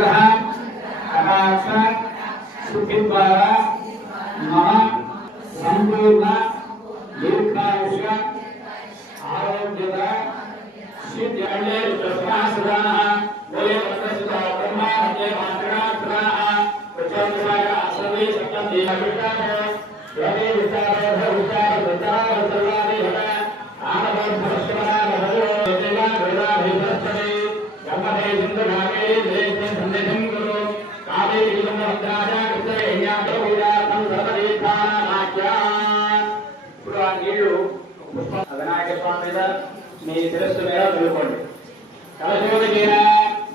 అనుగ్రహం కటాక్ష శుద్ధి ద్వారా మన సంపూర్ణ దీర్ఘాయుష ఆరోగ్యత సిద్ధ్యే సహస్రాः వే వదసుతా బ్రహ్మాణే మాత్రాత్రాः ప్రచోదయాయ అసవే సత్యం దేవవిష్టాయ విచారో విచార విచార మీ తెలుసు మీద తెలుసుకోండి కలశోదకేన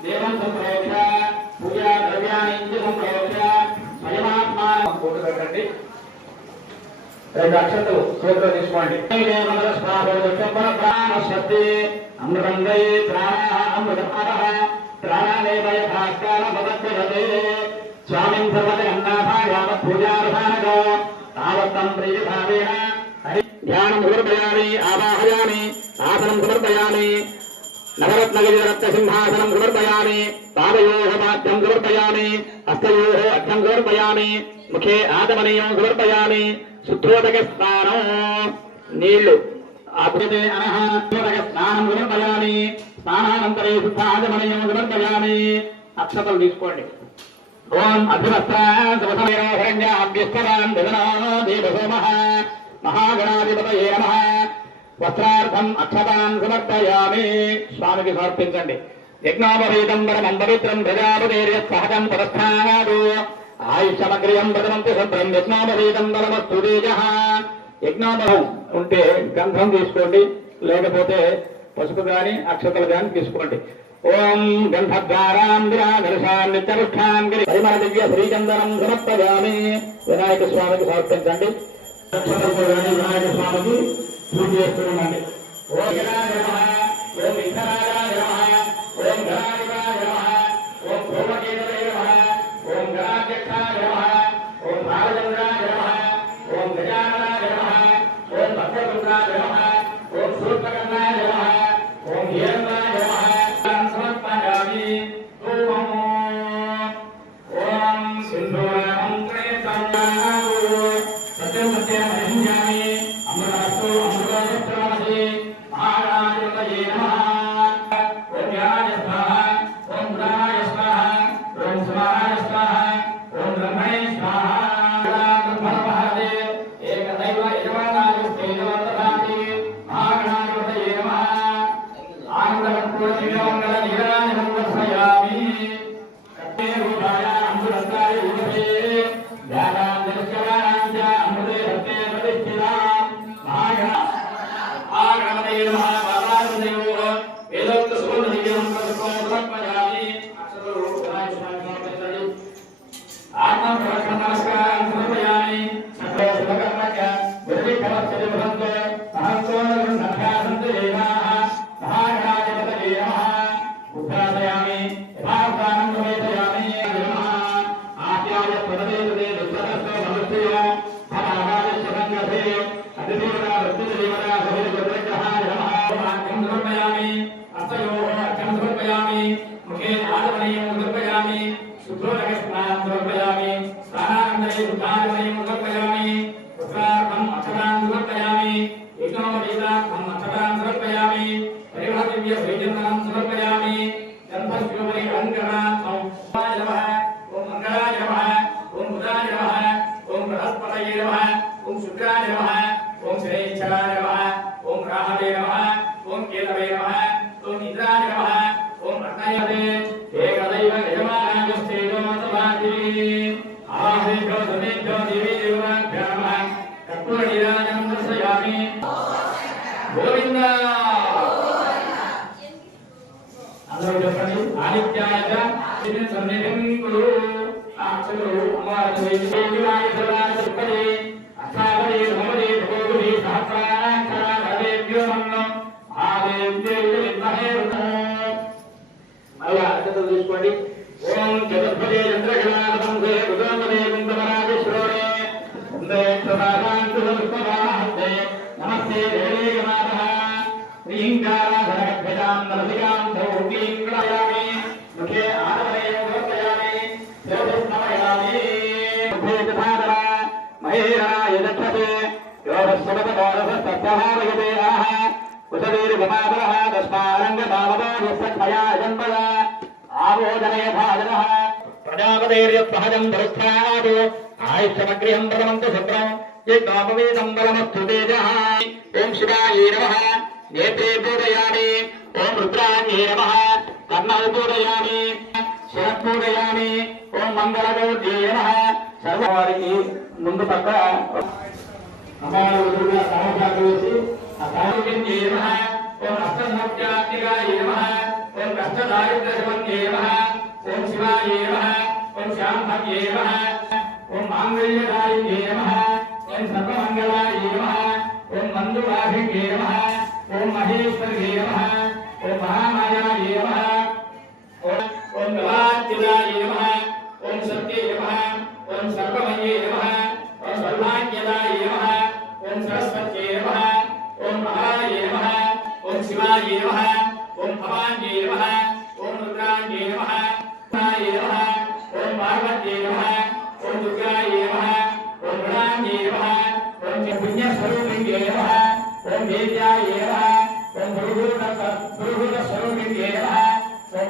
దేవం సంప్రయోజ పూజా ద్రవ్యాన్ని ఇంటి సంప్రయోజ స్వయమాత్మాన ఫోటో పెట్టండి. రెండు అక్షతలు చేతిలో తీసుకోండి. అమృతం వై ప్రాణ అమృతపాద ప్రాణాలేవ యథాకాల భవత్యవతే స్వామిం సర్వతే అన్నాభాయామ పూజార్హానక తావత్తం ప్రియభావేన హరి ధ్యానం సమర్పయామి ఆవాహయామి ఆసనం సమర్పయామి నవరత్నగిరిరత్న సింహాసనం సమర్పయామి పాదయో పాద్యం సమర్పయామి హస్తయో అక్షం సమర్పయామి ముఖే ఆదమనీయం సమర్పయామి శుద్ధోదక స్నానం నీళ్ళు అభ్యతే అనహ స్నానం సమర్పయామి స్నానానంతరే శుద్ధ ఆదమనీయం సమర్పయామి అక్షతలు తీసుకోండి। ఓం అభివస్త్రాభ్యస్తరాన్ దేవసోమః మహాగణాధిపతయే నమ. వస్త్రార్థం అక్షతాన్ సమర్పయామి. స్వామికి సమర్పించండి. యజ్ఞోపవీతంబరం పవిత్రం ప్రజాపతేర్య సహజం పదస్థానాదు ఆయుష్యమగ్రియం ప్రథమంతి శుభ్రం యజ్ఞోపవీతంబరమస్తు తేజ. యజ్ఞోపవం ఉంటే గంధం తీసుకోండి లేకపోతే పసుపు గాని అక్షతలు గాని తీసుకోండి. ఓం గంధద్వారాం విరాగర్షాన్ నిత్యనుష్ఠాన్ గిరి పరిమళ దివ్య శ్రీచందనం సమర్పయామి. వినాయక స్వామికి సమర్పించండి. వినాయక స్వామికి పూజ చేస్తున్నామండి. ఓ వినాయక ఓ నమః. ఓం ఆహేభ్యో సదేభ్యో దేవీ కర్పూర దర్శయామి. గోవింద! అందరూ చెప్పండి. ఆదిత్యాయ సన్నిధిం కురు. అక్షరు దేవాయ చెప్పండి సహస్రాక్షర భవేభ్యో నమః విద్మహే మళ్ళా ओम चतुष्पदे चंद्रघनाथम से गुदामदे श्रोणे वंदे प्रभागांत समर्पणाहते नमस्ते देवे गणाः श्रीहिंकारा धनगभ्यजां नरसिकां धौतीं गणायामि मुखे आरभे वर्तयामि शिरसस्नमयामि मुखे तथाधरा महेरा यदक्षते योगस्वगतकारसस्तत्तः विजयाः कुशवीर्गमादरः दस्मारङ्गतावदा यस्य क्षया जन्मदा ఆమోదనయథాజనః ప్రజాపతేర్యస్వహజం ధరుస్థాదు ఆయుష్యమగ్రియం ప్రథమంత శుభ్రం యజ్ఞోపవేదం బలమస్తు తేజః ఓం శివాయే నమః నేత్రే పూజయామి ఓం రుద్రాణ్యే నమః కర్ణౌ పూజయామి శిరః పూజయామి ఓం మంగళగౌర్యే నమః సర్వవారికి ముందు పక్క అమ్మవారు ఎదురుగా సహజాలు వేసి ఆ సహజే నమః ఓం అష్టమూర్త్యాత్మికాయ నమః ఓం కష్టదారిద్ర్యశమన్యే నమః ఓం శివాయ నమః ఓం శాంభవ్యే నమః ఓం మాంగళ్యదాయిన్యే నమః ఓం సర్వమంగళాయ నమః ఓం మందువాభిన్యే నమః ఓం మహేశ్వర్యే నమః ఓం మహామాయాయ నమః ఓం ఓం గవాత్యులాయ నమః ఓం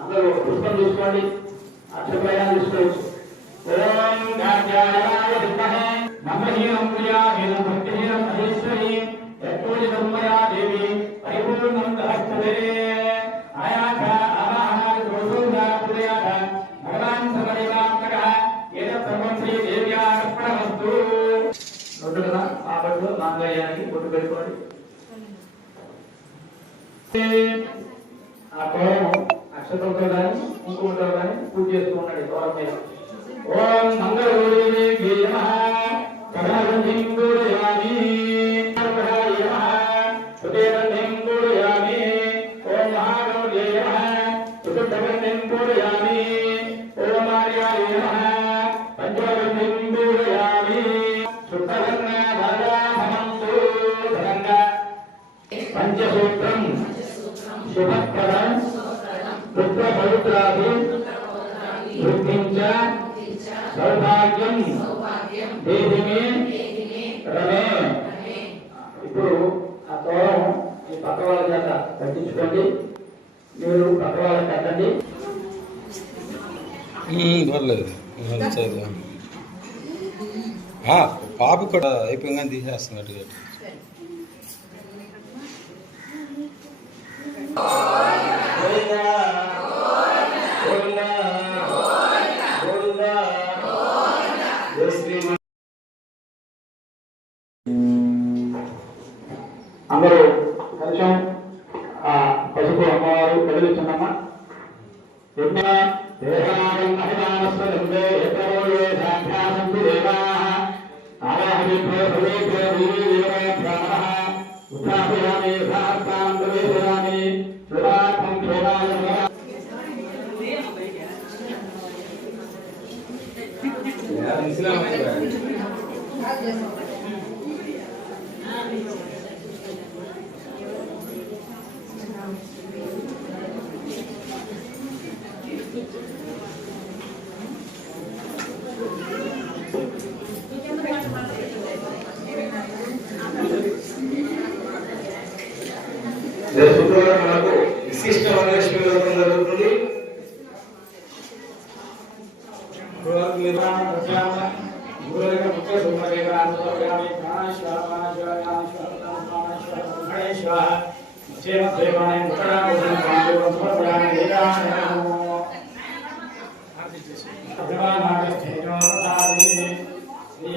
అందరూ పుష్పం తీసుకోండి అక్షపైన తీసుకోవచ్చు ఓం గార్గ్యాయ విద్మహే మంగళీయం ప్రియాహీనం భక్తిహీనం మహేశ్వరి యత్పూజితం మయా దేవి పరిపూర్ణం దహస్తదే ఆ కోరం అక్షతలతో కానీ కుంకుమతో కానీ పూజ చేస్తూ ఉన్నాడు కోరం మీద. సౌభాగ్యం. దేహిమే రమే. ఇప్పుడు ఆ తోరం ఈ పక్క వాళ్ళ చేత కట్టించుకోండి. మీరు పక్క వాళ్ళకి కట్టండి. పర్లేదు. పాప కూడా అయిపోయిందని తీసేస్తున్నట్టుగా Govinda, Gracias. Shri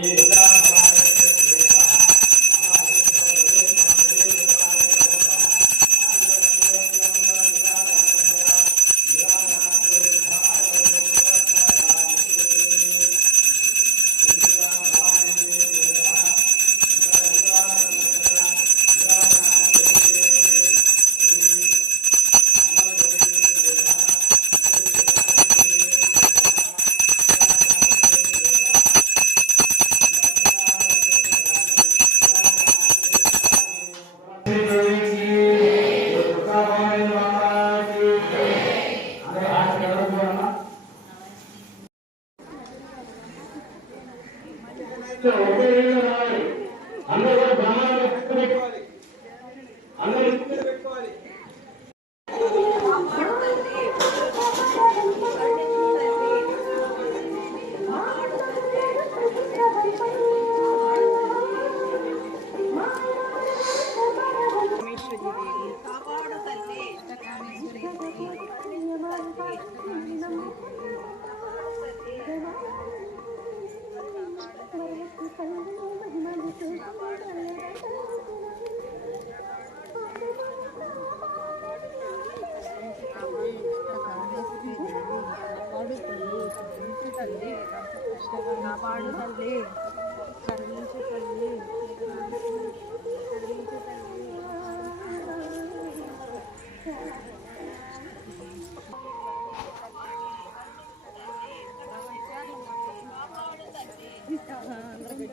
Thank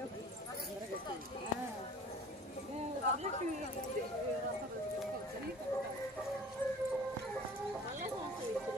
you.